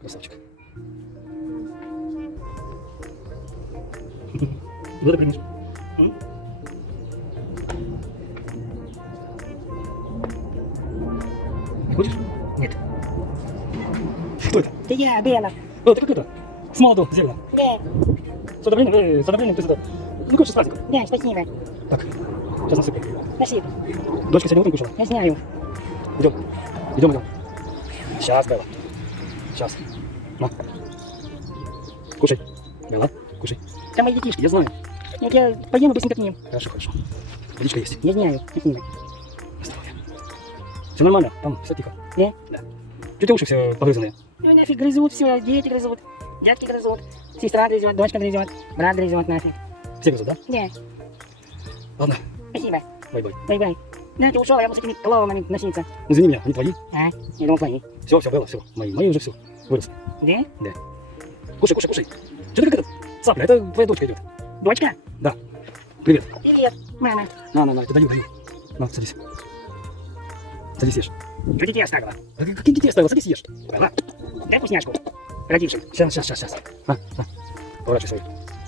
Красавчик. Куда ты прыгнешь? Не хочешь? Нет. Кто это? Это я, Бена. О, ты как это? С молоду, зелено. Да, С одобрением ты сюда. Ну, короче, с праздником. да, спасибо. Так, сейчас насыплю. Спасибо. Дочка сегодня утром кушала. Я знаю. Идем. Идем. Сейчас, Белла. Сейчас. На. Кушай. Белла, кушай. Там мои детишки. Я знаю. Вот я поем и быстренько к ним. Хорошо, хорошо. Водичка есть. Я знаю. Спасибо. Здоровья. Все нормально, там все тихо. Да? Да. Чуть уши все погрызанные. Ну нафиг грызут все, дети грызут, дядьки грызут, сестра грызет, дочка грызет, брат грызет нафиг. Все грызут, да? Да, Ладно, спасибо. бай-бай. Бай-бай. Да, ты ушел, я буду с этими головами носиться. Ну, извини меня, они твои. А? Я думал, твои. Все, Белла, все. Мои уже все. Выросли. Да? Да. Кушай. Что ты как этот? Цапля, это твоя дочка идет. Дочка? Да. Привет. Привет, мама. На, я тебе даю. На, садись. Садись, ешь. Что детей оставила? Да какие детей оставил? Садись, ешь. Ага. Дай вкусняшку. Родившим. Сейчас. На. Поворачивай свой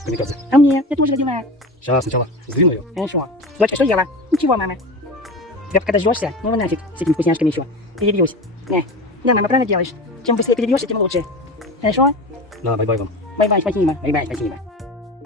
камикадзе. А мне? Я тоже родила. Сейчас, сначала сдвину ее. Хорошо. Дочка, что ела? Ничего, мама. Ты пока дождешься, ну нафиг с этими вкусняшками еще. Перебьюсь. Не. Да, мама, правильно делаешь. Чем быстрее перебьешься, тем лучше. Хорошо? На, бай-бай вам. Бай-бай, спасибо. Бай-бай, спасибо.